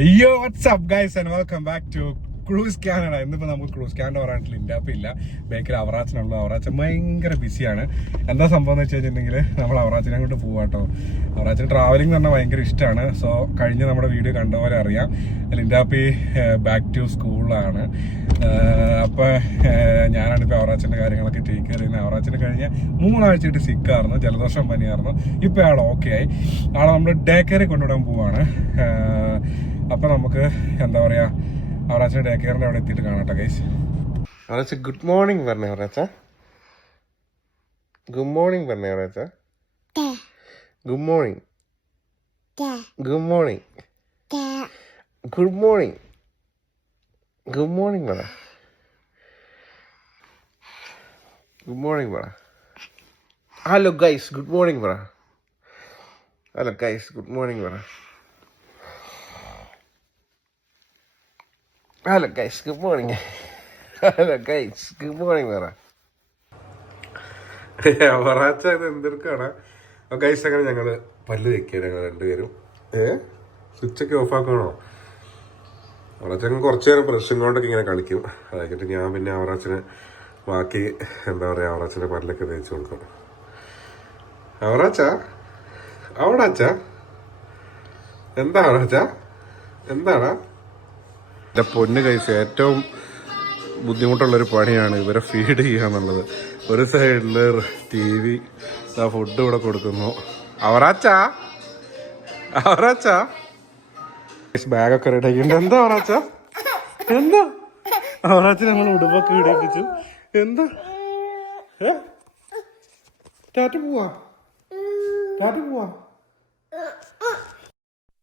അയ്യോ what's up guys and welcome back to cruise Canada ഇന്നിപ്പോൾ നമുക്ക് ക്രൂസ് കാനഡ പറയാനായിട്ടില്ല ഇന്ത്യാപ്പ് ഇല്ല. ബേക്കിൽ അവറാച്ചനുള്ളൂ അവറാച്ചൻ ഭയങ്കര ബിസിയാണ് എന്താ സംഭവം എന്ന് വെച്ച് കഴിഞ്ഞിട്ടുണ്ടെങ്കിൽ നമ്മൾ അവറാച്ചനെ അങ്ങോട്ട് പോവാട്ടോ അവറാച്ചൻ ട്രാവലിംഗ് പറഞ്ഞാൽ ഭയങ്കര ഇഷ്ടമാണ്. സോ കഴിഞ്ഞ നമ്മുടെ വീഡിയോ കണ്ട പോലെ അറിയാം ലിൻഡാപ്പി ബാക്ക് ടു സ്കൂളിലാണ് അപ്പോൾ ഞാനാണ് ഇപ്പോൾ അവറാച്ചന്റെ കാര്യങ്ങളൊക്കെ ടേക്ക് കെയർ ചെയ്യുന്നത്. അവറാച്ചന് കഴിഞ്ഞ മൂന്നാഴ്ചയായിട്ട് സിക്കായിരുന്നു ജലദോഷം പനിയായിരുന്നു. ഇപ്പോൾ അയാൾ ഓക്കെ ആയി. ആളെ നമ്മൾ ഡേ കെയറിൽ കൊണ്ടുവിടാൻ പോവാണ്. ഏഹ്, അപ്പൊ നമുക്ക് എന്താ പറയാ അവറാച്ചൻ ഡേ കെയറിന്റെ അവിടെ എത്തിയിട്ട് കാണാട്ടോ ഗൈസ് അവറാച്ച ഗുഡ് മോർണിംഗ് പറഞ്ഞേ അവറാച്ച. ഗുഡ് മോർണിംഗ് പറഞ്ഞേ അവറാച്ച. Good morning good morning good morning good morning പറ. ഗുഡ് മോർണിംഗ് പറ. ഹലോ ഗൈസ് ഗുഡ് മോർണിംഗ് പറ. ഹലോ ഗൈസ് ഗുഡ് മോർണിംഗ് പറ. Hello guys good morning hello guys good morning പറ അവറാച്ച ഇത് guys അങ്ങനെ ഞങ്ങൾ പല്ല് വെക്കുക ഞങ്ങൾ രണ്ടുപേരും. ഏ? സ്വിച്ചൊക്കെ ഓഫ് ആക്കണോ? അവറാച്ചൻ കുറച്ച് നേരം ബ്രഷും കൊണ്ടൊക്കെ ഇങ്ങനെ കളിക്കും. അത് കഴിഞ്ഞിട്ട് ഞാൻ പിന്നെ അവറാച്ചന് ബാക്കി എന്താ പറയാ അവറാച്ചന്റെ പല്ലൊക്കെ തേച്ച് കൊടുക്കും. അവറാച്ച? അവടാച്ച എന്താ അവറാച്ച? എന്താടാ? എന്റെ പൊന്ന് കൈസ് ഏറ്റവും ബുദ്ധിമുട്ടുള്ളൊരു പണിയാണ് ഇവരെ ഫീഡ് ചെയ്യുക എന്നുള്ളത് ഒരു സൈഡിൽ ടി വി ഫുഡ് ഇവിടെ കൊടുക്കുന്നു. അവറാച്ചാ? അവറാച്ച? ബാഗൊക്കെ റെഡി ആക്കിയിട്ടുണ്ട്. എന്താ അവറാച്ച? എന്താ? അവറാച്ച നമ്മൾ ഉടുപ്പൊക്കെ ഇടിപ്പിച്ചു എന്താ? ടാറ്റ പോവാ? ടാറ്റ പോവാ?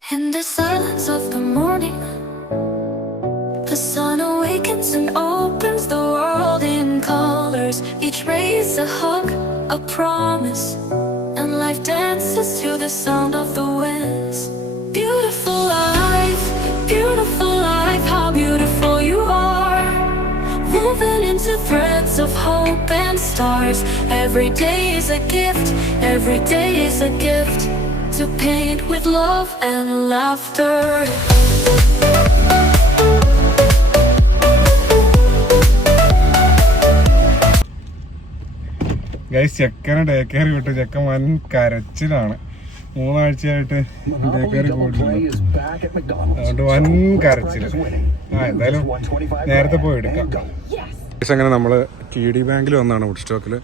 In the silence of the morning, the sun awakens and opens the world in colors. Each ray is a hug, a promise, and life dances to the sound of the winds. Beautiful life, beautiful life, how beautiful you are. Woven into threads of hope and stars. Every day is a gift, every day is a gift to paint with love and laughter. Guys ചെക്കനെ day care വിട്ടു ചെക്കൻ വൻ കരച്ചിലാണ്. മൂന്നാഴ്ചയായിട്ട് day care പോയിട്ടുണ്ട് അതുകൊണ്ട് വൻ കരച്ചിൽ ആ എന്തായാലും നേരത്തെ പോയി എടുക്കാം. ഗൈസ് അങ്ങനെ നമ്മൾ ടി ഡി ബാങ്കിൽ വന്നാണ് വുഡ് സ്റ്റോക്കിൽ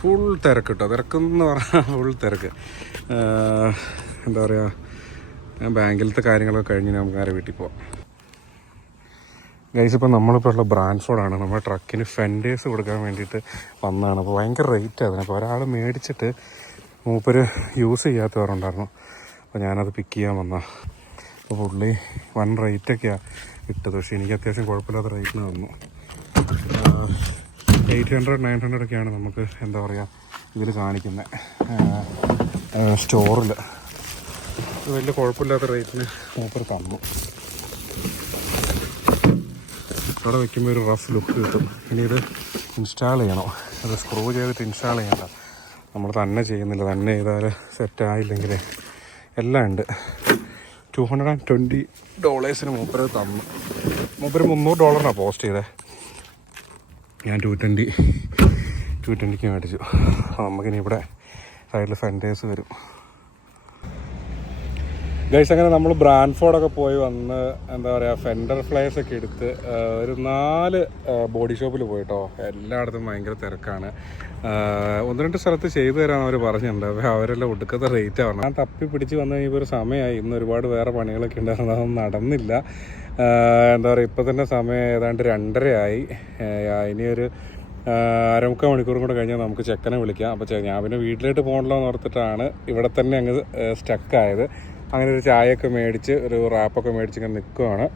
ഫുൾ തിരക്ക് കേട്ടോ തിരക്കെന്ന് പറഞ്ഞാൽ ഫുൾ തിരക്ക്. എന്താ പറയുക ബാങ്കിലത്തെ കാര്യങ്ങളൊക്കെ കഴിഞ്ഞ് നമുക്ക് ആരെ വീട്ടിൽ പോവാം. ഗൈസ് ഇപ്പോൾ നമ്മളിപ്പോൾ ഉള്ള ബ്രാൻഡ്ഫോർഡാണ് നമ്മുടെ ട്രക്കിന് ഫെൻഡേഴ്സ് കൊടുക്കാൻ വേണ്ടിയിട്ട് വന്നതാണ്. അപ്പോൾ ഭയങ്കര റേറ്റ് അതിന് അപ്പോൾ ഒരാൾ മേടിച്ചിട്ട് മൂപ്പര് യൂസ് ചെയ്യാത്തവരുണ്ടായിരുന്നു അപ്പോൾ ഞാനത് പിക്ക് ചെയ്യാൻ വന്ന. അപ്പോൾ പുള്ളി വൺ റേറ്റൊക്കെയാണ് ഇട്ടത്. പക്ഷേ എനിക്ക് അത്യാവശ്യം കുഴപ്പമില്ലാത്ത റേറ്റിന് വന്നു. എയ്റ്റ് ഹൺഡ്രഡ് നയൻ ഹൺഡ്രഡ് ഒക്കെയാണ് നമുക്ക് എന്താ പറയുക ഇതിൽ കാണിക്കുന്നത് സ്റ്റോറിൽ വലിയ കുഴപ്പമില്ലാത്ത റേറ്റിന് മൂപ്പർ തന്നു. അവിടെ വെക്കുമ്പോൾ ഒരു റഫ് ലുക്ക് കിട്ടും. ഇനി ഇത് ഇൻസ്റ്റാൾ ചെയ്യണം. അത് സ്ക്രൂ ചെയ്തിട്ട് ഇൻസ്റ്റാൾ ചെയ്യണ്ട. നമ്മൾ തന്നെ ചെയ്യുന്നില്ല. തന്നെ ചെയ്താൽ സെറ്റ് ആയില്ലെങ്കിൽ എല്ലാം ഉണ്ട്. ടു ഹൺഡ്രഡ് ആൻഡ് ട്വന്റി ഡോളേഴ്സിന് മൂപ്പര് തന്നു. മൂപ്പര് മുന്നൂറ് ഡോളറിനാണ് പോസ്റ്റ് ചെയ്തത് ഞാൻ ടു ട്വന്റി ടു ട്വന്റിക്ക് മേടിച്ചു. നമുക്കിനി ഇവിടെ സൈഡിൽ ഫെന്റേഴ്സ് വരും. ഗൈസ് അങ്ങനെ നമ്മൾ ബ്രാൻഫോർഡൊക്കെ പോയി വന്ന് എന്താ പറയുക ഫെൻഡർ ഫ്ലയേഴ്സ് ഒക്കെ എടുത്ത് ഒരു നാല് ബോഡി ഷോപ്പിൽ പോയിട്ടോ. എല്ലായിടത്തും ഭയങ്കര തിരക്കാണ്. ഒന്ന് രണ്ട് സ്ഥലത്ത് ചെയ്തു തരാൻ അവർ പറഞ്ഞിട്ടുണ്ട്. അപ്പോൾ അവരെല്ലാം ഒടുക്കത്തെ റേറ്റ് ആവണം ഞാൻ തപ്പി പിടിച്ച് വന്നു കഴിഞ്ഞപ്പോൾ ഒരു സമയമായി. ഇന്ന് ഒരുപാട് വേറെ പണികളൊക്കെ ഉണ്ടായിരുന്നു. അതൊന്നും നടന്നില്ല. എന്താ പറയുക ഇപ്പോൾ തന്നെ സമയം ഏതാണ്ട് രണ്ടരയായി. ഇനിയൊരു അരമുക്കാൽ മണിക്കൂറും കൂടെ കഴിഞ്ഞാൽ നമുക്ക് ചെക്കനെ വിളിക്കാം. അപ്പോൾ ഞാൻ പിന്നെ വീട്ടിലോട്ട് പോകണല്ലോ എന്ന് ഓർത്തിട്ടാണ് ഇവിടെ തന്നെ അങ്ങ് സ്റ്റക്കായത് അങ്ങനെ ഒരു ചായയൊക്കെ മേടിച്ച് ഒരു റാപ്പൊക്കെ മേടിച്ച് ഇങ്ങനെ നിൽക്കുവാണ്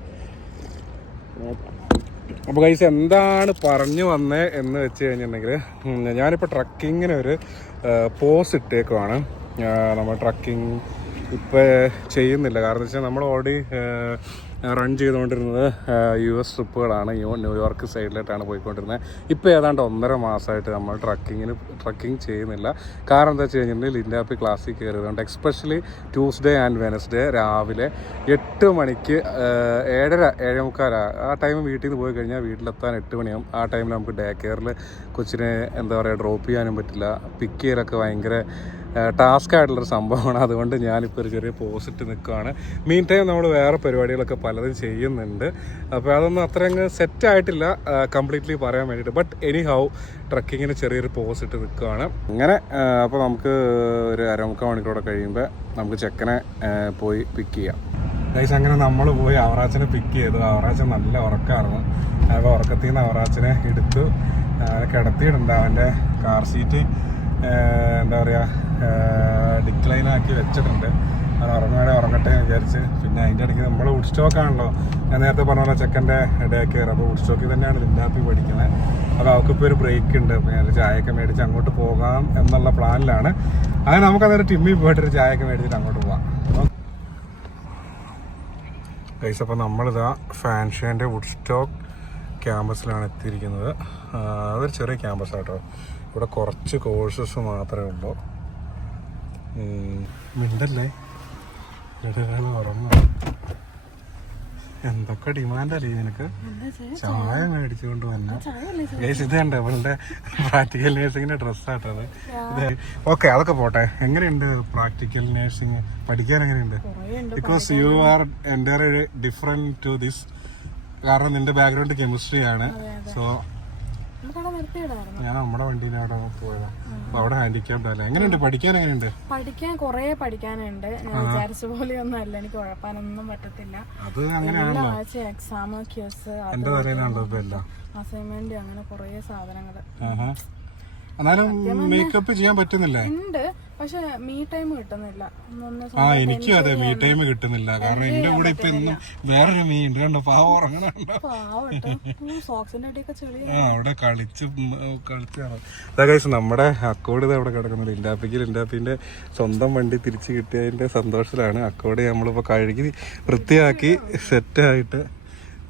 അപ്പോൾ കൈസ് എന്താണ് പറഞ്ഞു വന്നേ എന്ന് വെച്ച് കഴിഞ്ഞിട്ടുണ്ടെങ്കിൽ ഞാനിപ്പോൾ ട്രക്കിങ്ങിന് ഒരു പോസ് ഇട്ടേക്കുവാണ്. നമ്മൾ ട്രക്കിംഗ് ഇപ്പോൾ ചെയ്യുന്നില്ല. കാരണം വെച്ചാൽ നമ്മൾ ഓൾറെഡി റൺ ചെയ്തുകൊണ്ടിരുന്നത് യു എസ് ട്രിപ്പുകളാണ് ന്യൂയോർക്ക് സൈഡിലായിട്ടാണ് പോയിക്കൊണ്ടിരുന്നത്. ഇപ്പോൾ ഏതാണ്ട് ഒന്നര മാസമായിട്ട് നമ്മൾ ട്രക്കിങ്ങിന് ട്രക്കിംഗ് ചെയ്യുന്നില്ല. കാരണം എന്താ വെച്ച് കഴിഞ്ഞിട്ടുണ്ടെങ്കിൽ ലിൻഡാപ്പി ക്ലാസ്സിൽ കയറിയതുകൊണ്ട് എക്സ്പെഷ്യലി ട്യൂസ്ഡേ ആൻഡ് വെനസ്ഡേ രാവിലെ എട്ട് മണിക്ക് ഏഴര ഏഴേ മുക്കാല ആ ടൈം വീട്ടിൽ നിന്ന് പോയി കഴിഞ്ഞാൽ വീട്ടിലെത്താൻ എട്ട് മണിയാവും. ആ ടൈമിൽ നമുക്ക് ഡേ കെയറിൽ കൊച്ചിനെ എന്താ പറയുക ഡ്രോപ്പ് ചെയ്യാനും പറ്റില്ല. പിക്ക് ചെയ്യലൊക്കെ ഭയങ്കര ടാസ്ക് ആയിട്ടുള്ളൊരു സംഭവമാണ്. അതുകൊണ്ട് ഞാനിപ്പോൾ ഒരു ചെറിയ പോസിറ്റ് നിൽക്കുകയാണ് മീൻ ടൈം നമ്മൾ വേറെ പരിപാടികളൊക്കെ പലതും ചെയ്യുന്നുണ്ട്. അപ്പോൾ അതൊന്നും അത്ര അങ്ങ് സെറ്റ് ആയിട്ടില്ല കംപ്ലീറ്റ്ലി പറയാൻ വേണ്ടിയിട്ട്. ബട്ട് എനി ഹൗ ട്രക്കിങ്ങിന് ചെറിയൊരു പോസിറ്റ് നിൽക്കുകയാണ് അങ്ങനെ അപ്പോൾ നമുക്ക് ഒരു അരമുക്കാൽ മണിക്കൂടെ കഴിയുമ്പോൾ നമുക്ക് ചെക്കനെ പോയി പിക്ക് ചെയ്യാം. ഗൈസ് അങ്ങനെ നമ്മൾ പോയി അവറാച്ചനെ പിക്ക് ചെയ്തു. അവറാച്ചൻ നല്ല ഉറക്കമായിരുന്നു അപ്പോൾ ഉറക്കത്തിൽ നിന്ന് അവറാച്ചനെ എടുത്തു. കിടത്തിയിട്ടുണ്ട് അവന്റെ കാർ സീറ്റ് എന്താ പറയുക ഡിക്ലൈൻ ആക്കി വെച്ചിട്ടുണ്ട്. അത് ഉറങ്ങാതെ ഉറങ്ങട്ടെ എന്ന് വിചാരിച്ച്. പിന്നെ അതിന്റെ ഇടയ്ക്ക് നമ്മൾ വുഡ് സ്റ്റോക്കാണല്ലോ ഞാൻ നേരത്തെ പറഞ്ഞ പോലെ ചെക്കന്റെ ഡേ കെയർ അപ്പോൾ വുഡ് സ്റ്റോക്കിൽ തന്നെയാണ് ലിൻഡാപ്പി പഠിക്കുന്നത് അപ്പോൾ അവൾക്കിപ്പോൾ ഒരു ബ്രേക്ക് ഉണ്ട്. അപ്പോൾ ഞാൻ ചായയൊക്കെ മേടിച്ച് അങ്ങോട്ട് പോകാം എന്നുള്ള പ്ലാനിലാണ് അങ്ങനെ നമുക്കതൊരു ടിമ്മി പോയിട്ടൊരു ചായയൊക്കെ മേടിച്ചിട്ട് അങ്ങോട്ട് പോകാം ഗൈസ് അപ്പോൾ നമ്മളിതാ ഫാൻഷേന്റെ വുഡ് സ്റ്റോക്ക് ക്യാമ്പസിലാണ് എത്തിയിരിക്കുന്നത് അതൊരു ചെറിയ ക്യാമ്പസ് ആട്ടോ. ഇവിടെ കുറച്ച് കോഴ്സസ് മാത്രമേ ഉള്ളൂ. മിണ്ടല്ലേ? ഉറങ്ങും എന്തൊക്കെ ഡിമാൻഡല്ലേ നിനക്ക്? ചായ? മേടിച്ചുകൊണ്ട് വന്ന. ഗൈസ് ഇത് കണ്ടോ? അവളുടെ പ്രാക്ടിക്കൽ നേഴ്സിങ്ങിന്റെ ഡ്രസ്സാട്ടത് ഇത് ഓക്കെ അതൊക്കെ പോട്ടെ. എങ്ങനെയുണ്ട് പ്രാക്ടിക്കൽ നേഴ്സിംഗ് പഠിക്കാൻ എങ്ങനെയുണ്ട്? ബിക്കോസ് യു ആർ എന്റെ ഡിഫറെന്റ് ടു ദിസ് കാരണം നിന്റെ ബാക്ക്ഗ്രൗണ്ട് കെമിസ്ട്രി ആണ്. സോ ഞാൻ നമ്മുടെ വണ്ടിയിൽ അവിടെ പോയതാ? അപ്പൊ അവിടെ ഹാൻഡിക്യാപ്ഡ് അല്ലേ? എങ്ങനെയുണ്ട്? പഠിക്കാൻ എങ്ങനെയുണ്ട്? പഠിക്കാൻ കുറേ പഠിക്കാനുണ്ട്. ഞാൻ വിചാരിച്ച പോലെയൊന്നും അല്ല എനിക്ക് ഉഴപ്പാനൊന്നും പറ്റത്തില്ല. അത് അങ്ങനെയാണല്ലോ. ആഴ്ച എക്സാം ക്യൂസ് എന്റെ തലയിലാണല്ലോ അസൈൻമെന്റ് അങ്ങനെ കുറേ സാധനങ്ങൾ. എന്നാലും മേക്കപ്പ് ചെയ്യാൻ പറ്റുന്നില്ലേ? ഉണ്ട്. പക്ഷെ മീ ടൈം കിട്ടുന്നില്ല. ആ എനിക്കും അതെ മീ ടൈം കിട്ടുന്നില്ല. കാരണം എന്റെ കൂടെ ഇപ്പൊ ഇന്നും വേറൊരു മീ ഉണ്ട്. കണ്ടോ പാവം ആ അവിടെ കളിച്ച് കളിച്ചാണ് അതാ കഴിച്ചു നമ്മുടെ അക്കോട് ഇത് അവിടെ കിടക്കുന്നത്. ഇൻഡാപ്പിക്കൽ ഇൻഡാപ്പിന്റെ സ്വന്തം വണ്ടി തിരിച്ചു കിട്ടിയതിന്റെ സന്തോഷത്തിലാണ് അക്കോട് നമ്മളിപ്പോ കഴുകി വൃത്തിയാക്കി സെറ്റായിട്ട്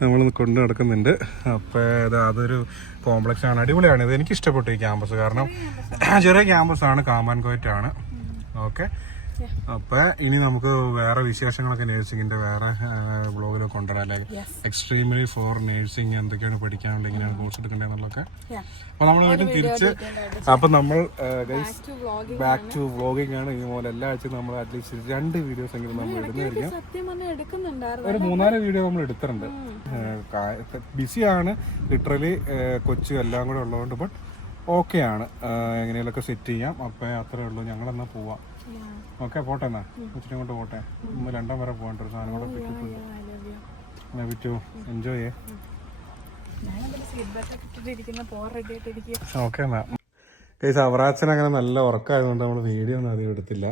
നമ്മൾ കൊണ്ടു നടക്കുന്നുണ്ട്. അപ്പോൾ ഇത് അതൊരു കോംപ്ലക്സ് ആണ്. അടിപൊളിയാണ്. ഇത് എനിക്ക് ഇഷ്ടപ്പെട്ടു ഈ ക്യാമ്പസ് കാരണം ചെറിയ ക്യാമ്പസ് ആണ് കാമാൻകോറ്റ് ആണ്. ഓക്കെ അപ്പൊ ഇനി നമുക്ക് വേറെ വിശേഷങ്ങളൊക്കെ നേഴ്സിംഗിന്റെ വേറെ ബ്ലോഗിലൊക്കെ കൊണ്ടുവരാം അല്ലെ? എക്സ്ട്രീംലി ഫോർ നേഴ്സിംഗ് എന്തൊക്കെയാണ് പഠിക്കാനുള്ളത് എങ്ങനെയാണ് കോഴ്സ് എടുക്കേണ്ടതെന്നുള്ളതൊക്കെ. അപ്പൊ നമ്മൾ വീണ്ടും തിരിച്ച് അപ്പൊ നമ്മൾ ബാക്ക് ടു വ്ളോഗിംഗ് ആണ്. ഇതുപോലെ എല്ലാ ആഴ്ചയും നമ്മൾ അറ്റ്ലീസ്റ്റ് രണ്ട് വീഡിയോസ് എങ്കിലും നമ്മൾ ഇടുന്നതായിരിക്കും. എടുക്കുന്നുണ്ടായിരുന്നു. ഒരു മൂന്നാൽ വീഡിയോ നമ്മൾ എടുത്തിട്ടുണ്ട്. ബിസിയാണ് ലിറ്ററലി കൊച്ചു എല്ലാം കൂടെ ഉള്ളതുകൊണ്ട് ബട്ട് ഓക്കെ ആണ്. എങ്ങനെയൊക്കെ സെറ്റ് ചെയ്യാം. അപ്പോൾ അത്രേ ഉള്ളൂ. ഞങ്ങളെന്നാ പോവാം. ഓക്കെ പോട്ടെ എന്നാ. കൊച്ചിനെ കൊണ്ട് പോട്ടെ. രണ്ടാം വരെ പോകണ്ട ഒരു സാധനം കൂടെ ഉണ്ട് വിറ്റു എൻജോയ് ഓക്കെ എന്നാ. കേസ് അവറാച്ചൻ അങ്ങനെ നല്ല ഉറക്കമായതുകൊണ്ട് നമ്മൾ വീഡിയോ ഒന്നും അധികം എടുത്തില്ല.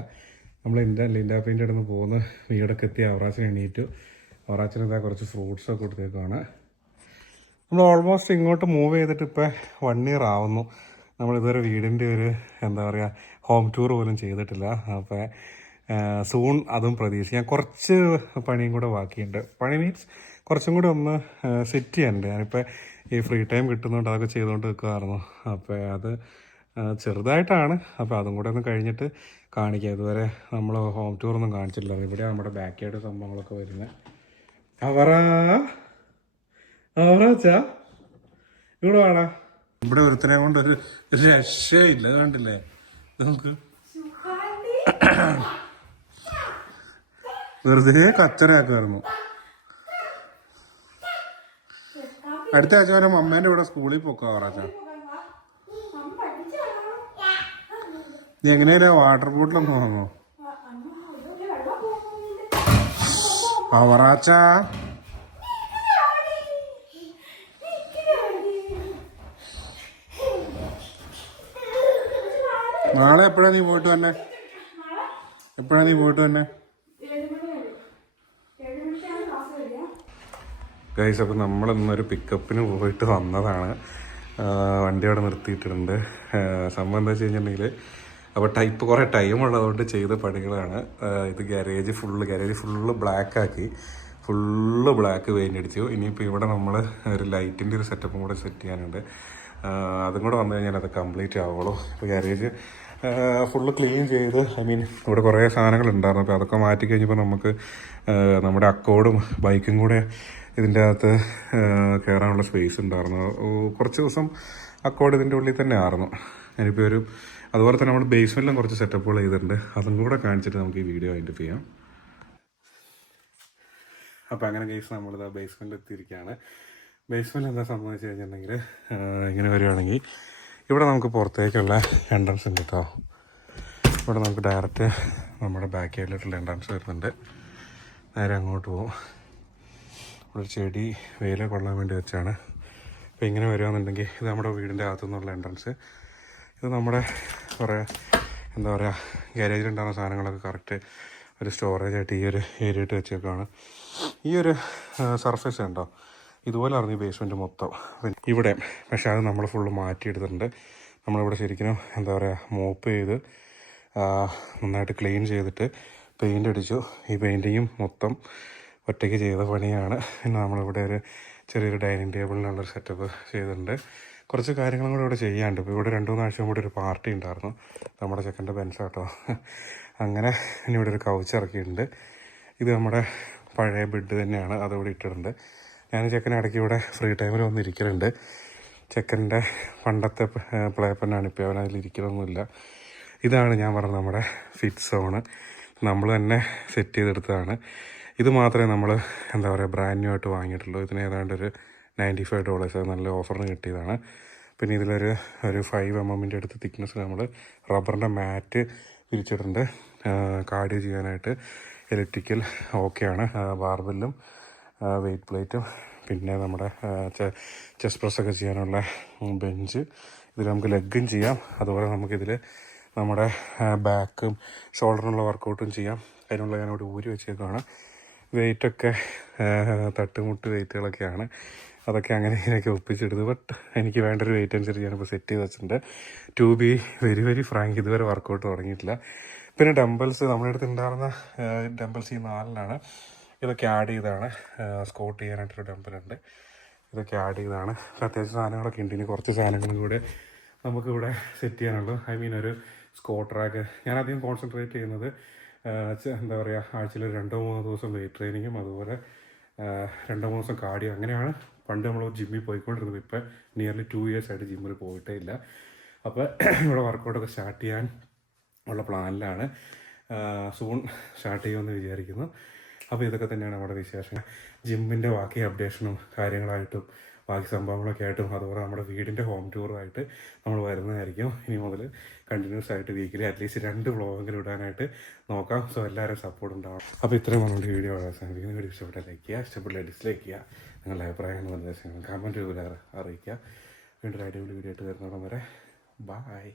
നമ്മൾ ഇന്ത്യ ലിൻഡാപ്പിന്റെ അടുത്ത് പോകുന്ന. വീടൊക്കെ എത്തി അവറാച്ചൻ എണീറ്റു. അവറാച്ചൻ എന്താ കുറച്ച് ഫ്രൂട്ട്സ് ഒക്കെ കൊടുത്തേക്കാണ് നമ്മൾ ഓൾമോസ്റ്റ് ഇങ്ങോട്ട് മൂവ് ചെയ്തിട്ട് ഇപ്പോൾ വൺ ഇയർ ആവുന്നു. നമ്മൾ ഇതുവരെ വീടിന്റെ ഒരു എന്താ പറയുക ഹോം ടൂർ പോലും ചെയ്തിട്ടില്ല. അപ്പോൾ സൂൺ അതും പ്രതീക്ഷിക്കാം. കുറച്ച് പണിയും കൂടെ ബാക്കിയുണ്ട്. പണി മീൻസ് കുറച്ചും കൂടി ഒന്ന് സെറ്റ് ചെയ്യാനുണ്ട് ഞാനിപ്പോൾ ഈ ഫ്രീ ടൈം കിട്ടുന്നുണ്ട് അതൊക്കെ ചെയ്തുകൊണ്ട് നിൽക്കുമായിരുന്നു അപ്പോൾ അത് ചെറുതായിട്ടാണ്. അപ്പോൾ അതും കൂടെ ഒന്ന് കഴിഞ്ഞിട്ട് കാണിക്കുക ഇതുവരെ നമ്മൾ ഹോം ടൂർ ഒന്നും കാണിച്ചിട്ടില്ല. ഇവിടെ നമ്മുടെ ബാക്ക് യാർഡ് സംഭവങ്ങളൊക്കെ വരുന്നത് അവറാ അവറാച്ചാ ഇവിടെ വേണ ഇവിടെ ഒരുത്തനെ കൊണ്ട് ഒരു രക്ഷയില്ല കണ്ടില്ലേ? നമുക്ക് വെറുതെ കച്ചറയാക്കുമായിരുന്നു അടുത്ത ആഴ്ച വരെ അമ്മേന്റെ ഇവിടെ സ്കൂളിൽ പോക്കാ അവറാച്ച നീ എങ്ങനെയാ വാട്ടർ ബോട്ടിൽ വാങ്ങോ അവറാച്ച നാളെ എപ്പോഴാ നീ പോയിട്ട് തന്നെ എപ്പോഴാ നീ പോയിട്ട് തന്നെ ഗൈസ് അപ്പോൾ നമ്മൾ ഇന്നൊരു പിക്കപ്പിന് പോയിട്ട് വന്നതാണ്. വണ്ടി അവിടെ നിർത്തിയിട്ടുണ്ട്. സംഭവം എന്താ വെച്ച് കഴിഞ്ഞിട്ടുണ്ടെങ്കിൽ അപ്പോൾ ടൈപ്പ് കുറേ ടൈം ഉള്ളതുകൊണ്ട് ചെയ്ത പണികളാണ്. ഇത് garage full garage full black ആക്കി ഫുള്ള് ബ്ലാക്ക് പെയിന്റ് അടിച്ചു. ഇനിയിപ്പോൾ ഇവിടെ നമ്മൾ ഒരു ലൈറ്റിന്റെ ഒരു സെറ്റപ്പും കൂടെ സെറ്റ് ചെയ്യാനുണ്ട്. അതും കൂടെ വന്നു കഴിഞ്ഞാൽ അത് കംപ്ലീറ്റ് ആവുള്ളൂ. ഇപ്പോൾ ഗാരേജ് ഫുള്ള് ക്ലീൻ ചെയ്ത് ഐ മീൻ ഇവിടെ കുറേ സാധനങ്ങൾ ഉണ്ടായിരുന്നു. അപ്പോൾ അതൊക്കെ മാറ്റി കഴിഞ്ഞപ്പോൾ നമുക്ക് നമ്മുടെ അക്കോഡും ബൈക്കും കൂടെ ഇതിന്റെ അകത്ത് കയറാനുള്ള സ്പേസ് ഉണ്ടായിരുന്നു. കുറച്ച് ദിവസം അക്കോഡ് ഇതിന്റെ ഉള്ളിൽ തന്നെ ആയിരുന്നു. ഞാനിപ്പോൾ ഒരു അതുപോലെ തന്നെ നമ്മൾ ബേസ്മെന്റിലും കുറച്ച് സെറ്റപ്പുകൾ ചെയ്തിട്ടുണ്ട്. അതും കൂടെ കാണിച്ചിട്ട് നമുക്ക് ഈ വീഡിയോ അതിന്റെ ചെയ്യാം. അപ്പോൾ അങ്ങനെ കേസ് നമ്മളിത് ബേസ്മെന്റിൽ എത്തിയിരിക്കുകയാണ്. ബേസ്മെന്റ് എന്താ സംഭവിച്ചു കഴിഞ്ഞിട്ടുണ്ടെങ്കിൽ ഇങ്ങനെ വരികയാണെങ്കിൽ ഇവിടെ നമുക്ക് പുറത്തേക്കുള്ള എൻട്രൻസ് ഉണ്ട് കേട്ടോ ഇവിടെ നമുക്ക് ഡയറക്റ്റ് നമ്മുടെ ബാക്ക് സൈഡിലോട്ടുള്ള എൻട്രൻസ് വരുന്നുണ്ട്. നേരെ അങ്ങോട്ട് പോകും ഇവിടെ ചെടി വെയിൽ കൊള്ളാൻ വേണ്ടി വെച്ചാണ്. അപ്പോൾ ഇങ്ങനെ വരികയാണെന്നുണ്ടെങ്കിൽ ഇത് നമ്മുടെ വീടിന്റെ അകത്തു നിന്നുള്ള എൻട്രൻസ് ഇത് നമ്മുടെ കുറേ എന്താ പറയുക ഗാരേജിലുണ്ടാകുന്ന സാധനങ്ങളൊക്കെ കറക്റ്റ് ഒരു സ്റ്റോറേജായിട്ട് ഈ ഒരു ഏരിയ ഇട്ട് വെച്ചേക്കാണ് ഈ ഒരു സർഫേസ് ഉണ്ടോ? ഇതുപോലെ അറിഞ്ഞു ഈ ബേസ്മെന്റ് മൊത്തം. ഇവിടെ പക്ഷേ അത് നമ്മൾ ഫുള്ള് മാറ്റിയെടുത്തിട്ടുണ്ട്. നമ്മളിവിടെ ശരിക്കും എന്താ പറയുക മോപ്പ് ചെയ്ത് നന്നായിട്ട് ക്ലീൻ ചെയ്തിട്ട് പെയിന്റ് അടിച്ചു. ഈ പെയിന്റിങ്ങും മൊത്തം ഒറ്റയ്ക്ക് ചെയ്ത പണിയാണ്. പിന്നെ നമ്മളിവിടെ ഒരു ചെറിയൊരു ഡൈനിങ് ടേബിളിനുള്ളൊരു സെറ്റപ്പ് ചെയ്തിട്ടുണ്ട്. കുറച്ച് കാര്യങ്ങളും കൂടെ ഇവിടെ ചെയ്യാണ്ട് ഇപ്പോൾ ഇവിടെ രണ്ട് മൂന്ന് ആഴ്ച കൂടി ഒരു പാർട്ടി ഉണ്ടായിരുന്നു. നമ്മുടെ ചെക്കന്റെ ബെൻസ് കേട്ടോ അങ്ങനെ ഇനി ഇവിടെ ഒരു കൗച്ച് ഇറക്കിയിട്ടുണ്ട്. ഇത് നമ്മുടെ പഴയ ബെഡ് തന്നെയാണ്. അതിവിടെ ഇട്ടിട്ടുണ്ട്. ഞാൻ ചെക്കൻ ഇടയ്ക്ക് ഇവിടെ ഫ്രീ ടൈമിൽ വന്നിരിക്കലുണ്ട് ചെക്കന്റെ പണ്ടത്തെ പ്ലേ പെണ്ണാണ് ഇപ്പോൾ അവൻ അതിലിരിക്കലൊന്നുമില്ല ഇതാണ് ഞാൻ പറഞ്ഞത് നമ്മുടെ ഫിറ്റ് സോണ് നമ്മൾ തന്നെ സെറ്റ് ചെയ്തെടുത്തതാണ്. ഇത് മാത്രമേ നമ്മൾ എന്താ പറയുക ബ്രാൻഡ് ന്യൂ ആയിട്ട് വാങ്ങിയിട്ടുള്ളൂ. ഇതിന് ഏതാണ്ട് ഒരു നയന്റി ഫൈവ് ഡോളേഴ്സ് നല്ല ഓഫറിന് കിട്ടിയതാണ്. പിന്നെ ഇതിലൊരു ഒരു ഫൈവ് എം എമ്മിന്റെ അടുത്ത് തിക്നെസ് നമ്മൾ റബ്ബറിന്റെ മാറ്റ് വിരിച്ചിട്ടുണ്ട്. കാർഡിയോ ചെയ്യാനായിട്ട് ഇലക്ട്രിക്കൽ ഓക്കെയാണ് ബാർബെല്ലും വെയിറ്റ് പ്ലേറ്റും പിന്നെ നമ്മുടെ ചെസ്റ്റ് പ്രസ്സൊക്കെ ചെയ്യാനുള്ള ബെഞ്ച് ഇതിൽ നമുക്ക് ലെഗും ചെയ്യാം. അതുപോലെ നമുക്കിതിൽ നമ്മുടെ ബാക്കും ഷോൾഡറിനുള്ള വർക്കൗട്ടും ചെയ്യാം. അതിനുള്ള ഞാനിവിടെ ഊരി വെച്ചേക്കാണ് വെയിറ്റൊക്കെ തട്ടുമുട്ട് വെയിറ്റുകളൊക്കെയാണ് അതൊക്കെ അങ്ങനെ ഇങ്ങനെയൊക്കെ ഒപ്പിച്ചെടുത്ത്. ബട്ട് എനിക്ക് വേണ്ട ഒരു വെയിറ്റ് അനുസരിച്ച് ഞാനിപ്പോൾ സെറ്റ് ചെയ്ത് വെച്ചിട്ടുണ്ട്. To be very very frank ഇതുവരെ വർക്കൗട്ട് തുടങ്ങിയിട്ടില്ല. പിന്നെ ഡംബൽസ് നമ്മുടെ അടുത്ത് ഉണ്ടായിരുന്ന ഡംബൽസ് ഈ നാലിനാണ്. ഇതൊക്കെ ആഡ് ചെയ്താണ്. സ്കോട്ട് ചെയ്യാനായിട്ടൊരു ഡംബലുണ്ട് ഇതൊക്കെ ആഡ് ചെയ്താണ്. അത്യാവശ്യം സാധനങ്ങളൊക്കെ ഉണ്ട്. ഇനി കുറച്ച് സാധനങ്ങളും കൂടെ നമുക്കിവിടെ സെറ്റ് ചെയ്യാനുള്ളൂ. ഐ മീൻ ഒരു സ്കോട്ട് ട്രാക്ക് ഞാൻ അധികം കോൺസെൻട്രേറ്റ് ചെയ്യുന്നത് എന്താ പറയുക ആഴ്ചയിൽ രണ്ടോ മൂന്നോ ദിവസം വെയിറ്റ് ട്രെയിനിങ്ങും അതുപോലെ രണ്ടോ മൂന്ന് ദിവസം കാർഡിയോ അങ്ങനെയാണ്. പണ്ട് നമ്മൾ ജിമ്മിൽ പോയിക്കൊണ്ടിരുന്നത് ഇപ്പം നിയർലി ടു ഇയേഴ്സ് ആയിട്ട് ജിമ്മിൽ പോയിട്ടേ ഇല്ല. അപ്പോൾ ഇവിടെ വർക്കൗട്ടൊക്കെ സ്റ്റാർട്ട് ചെയ്യാൻ ഉള്ള പ്ലാനിലാണ് സൂൺ സ്റ്റാർട്ട് ചെയ്യുമെന്ന് വിചാരിക്കുന്നു. അപ്പോൾ ഇതൊക്കെ തന്നെയാണ് നമ്മുടെ വിശേഷങ്ങൾ. ജിമ്മിന്റെ ബാക്കി അപ്ഡേഷനും കാര്യങ്ങളായിട്ടും ബാക്കി സംഭവങ്ങളൊക്കെ ആയിട്ടും അതുപോലെ നമ്മുടെ വീടിന്റെ ഹോം ടൂറുമായിട്ട് നമ്മൾ വരുന്നതായിരിക്കും. ഇനി മുതൽ കണ്ടിന്യൂസ് ആയിട്ട് വീക്കിലി അറ്റ്ലീസ്റ്റ് രണ്ട് വ്ളോഗെങ്കിലും ഇടാനായിട്ട് നോക്കാം. സോ എല്ലാവരും സപ്പോർട്ട് ഉണ്ടാവണം. അപ്പോൾ ഇത്രയും നമ്മുടെ വീഡിയോ അവസാനിപ്പിക്കുന്ന. വീഡിയോ ഇഷ്ടപ്പെട്ട ലൈക്ക് ചെയ്യുക ഇഷ്ടപ്പെട്ട ഡിസ്ലൈക്ക് ചെയ്യുക നിങ്ങളുടെ അഭിപ്രായങ്ങൾ നിർദ്ദേശങ്ങൾ കമന്റ് രൂപത്തിൽ അറിയിക്കുക. വീണ്ടും അടിപൊളി വീഡിയോ ആയിട്ട് വരുന്നോടം വരെ ബായ്